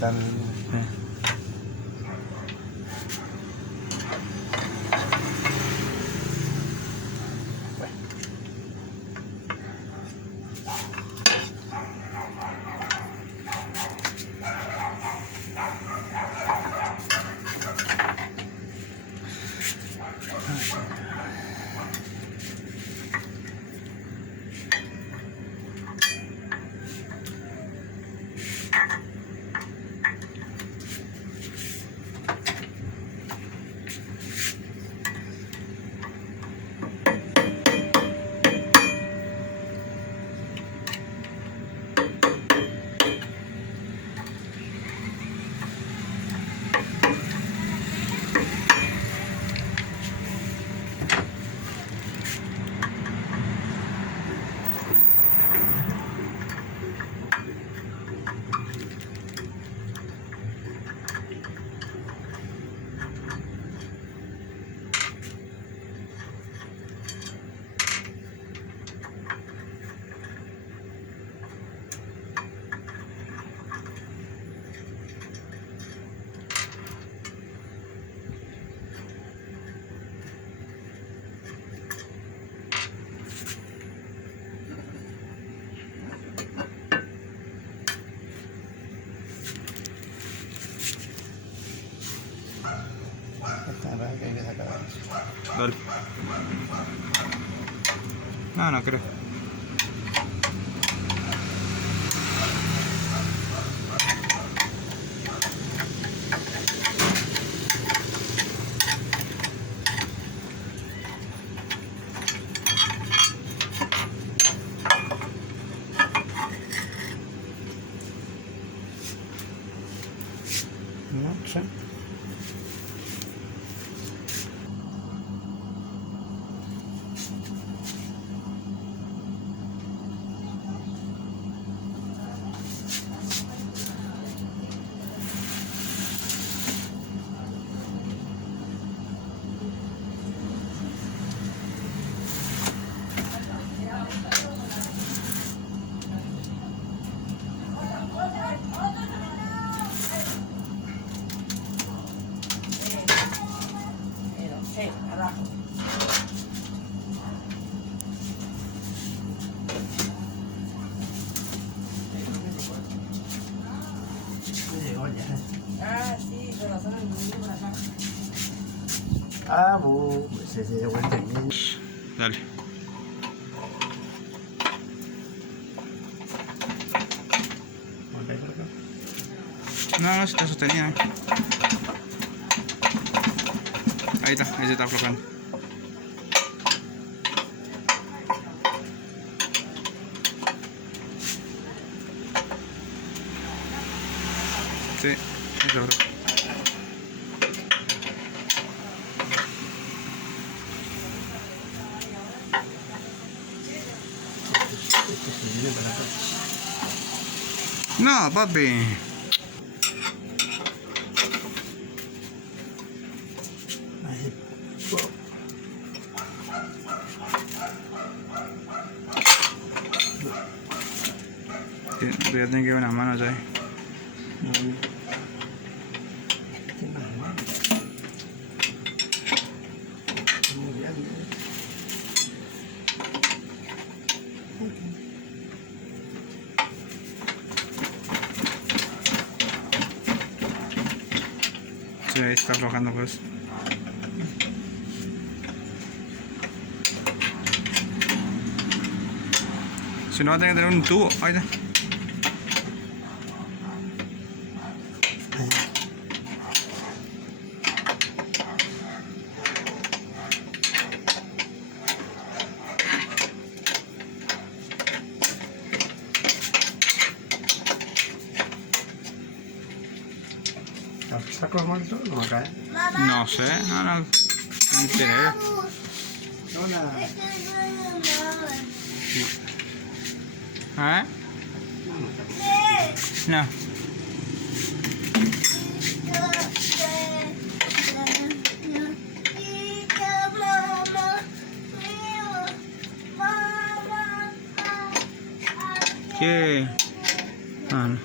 Están... Hay que sacar eso. Dale. No, no creo. No sé. Ah, sí, pero son el mismo acá. Ah, pues se dio vuelta bien. Dale. No, no se está sostenido. Ahí está, ahí se está aflojando. Sí, es verdad. No, papi. Voy a tener que ir una mano ya. Sí, ahí está aflojando pues. Si no va a tener que tener un tubo. Ahí está. ¿Saco el muerto? No me cae. No sé, no, no. No tiene idea. Hola. ¿Ah? No. ¿Qué? Ah, no.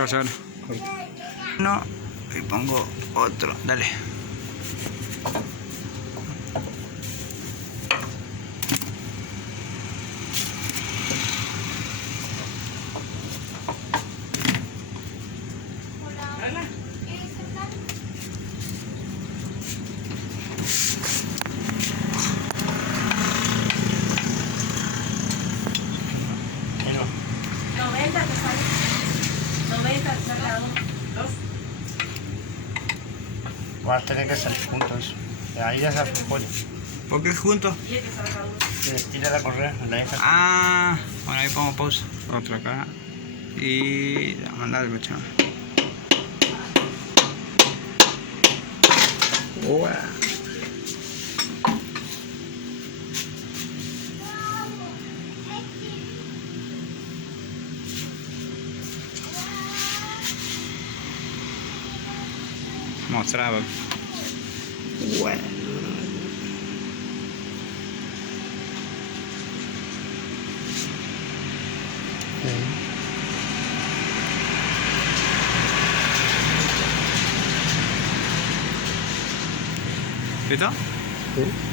vas a ver? No, y pongo otro, dale. Que no. 90 te sale. 90 te sale a dos. Vas a tener que salir juntos. Ahí ya se hace pollo. ¿Por qué juntos? 10 te sale cada uno. Tira la correa, la dejas. Ah, bueno, ahí pongo pausa. Otro acá. Y a mandar el chaval. Mostrava. ¿Listo? Sí.